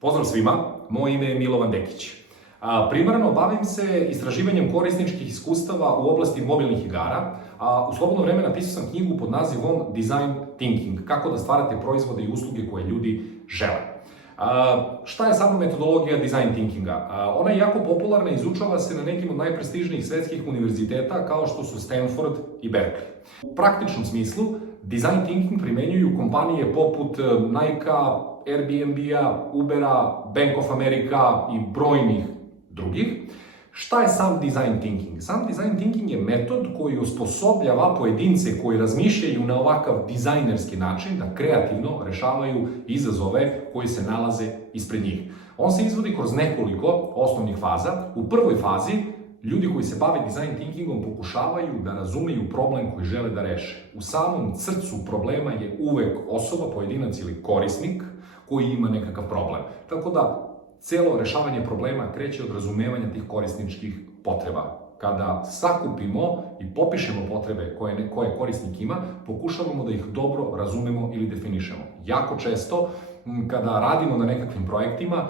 Pozdrav svima, moje ime je Milovan Dekić. Primarno bavim se istraživanjem korisničkih iskustava u oblasti mobilnih igara, a u slobodno vreme napisao sam knjigu pod nazivom Design Thinking, kako da stvarate proizvode i usluge koje ljudi žele. Šta je sama metodologija design thinkinga? Ona je jako popularna i izučava se na nekim od najprestižnijih svetskih univerziteta kao što su Stanford i Berkeley. U praktičnom smislu, design thinking primenjuju kompanije poput Nike-a, Airbnb-a, Ubera, Bank of America i brojnih drugih. Šta je sam design thinking? Sam design thinking je metod koji osposobljava pojedince koji razmišljaju na ovakav dizajnerski način da kreativno rešavaju izazove koji se nalaze ispred njih. On se izvodi kroz nekoliko osnovnih faza. U prvoj fazi ljudi koji se bave design thinkingom pokušavaju da razumeju problem koji žele da reše. U samom srcu problema je uvek osoba, pojedinac ili korisnik koji ima nekakav problem. Tako da celo rešavanje problema kreće od razumevanja tih korisničkih potreba. Kada sakupimo i popišemo potrebe koje korisnik ima, pokušavamo da ih dobro razumemo ili definišemo. Jako često, kada radimo na nekakvim projektima,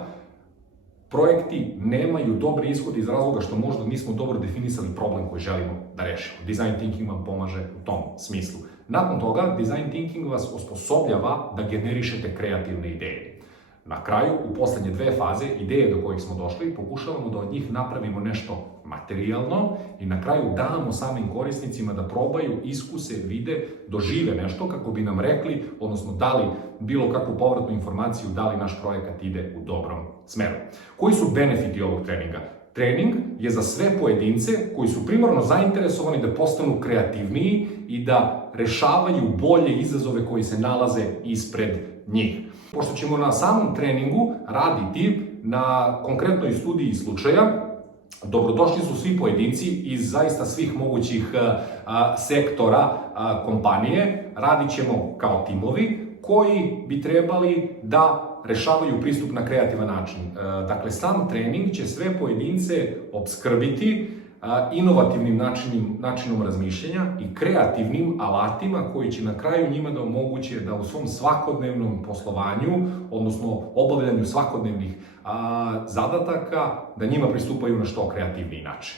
projekti nemaju dobre ishode iz razloga što možda nismo dobro definisali problem koji želimo da rešimo. Design thinking vam pomaže u tom smislu. Nakon toga, design thinking vas osposobljava da generišete kreativne ideje. Na kraju, u poslednje dve faze, ideje do kojih smo došli, pokušavamo da od njih napravimo nešto materijalno i na kraju damo samim korisnicima da probaju, iskuse, vide, dožive nešto kako bi nam rekli, odnosno dali bilo kakvu povratnu informaciju da li naš projekat ide u dobrom smeru. Koji su benefiti ovog treninga? Trening je za sve pojedince koji su primarno zainteresovani da postanu kreativniji i da rešavaju bolje izazove koji se nalaze ispred njih. Pošto ćemo na samom treningu raditi na konkretnoj studiji slučaja, dobrodošli su svi pojedinci iz zaista svih mogućih sektora kompanije. Radit ćemo kao timovi koji bi trebali da rešavaju pristup na kreativan način. Dakle, sam trening će sve pojedince opskrbiti inovativnim načinom razmišljanja i kreativnim alatima koji će na kraju njima da omoguće da u svom svakodnevnom poslovanju, odnosno obavljanju svakodnevnih zadataka, da njima pristupaju na što kreativniji način.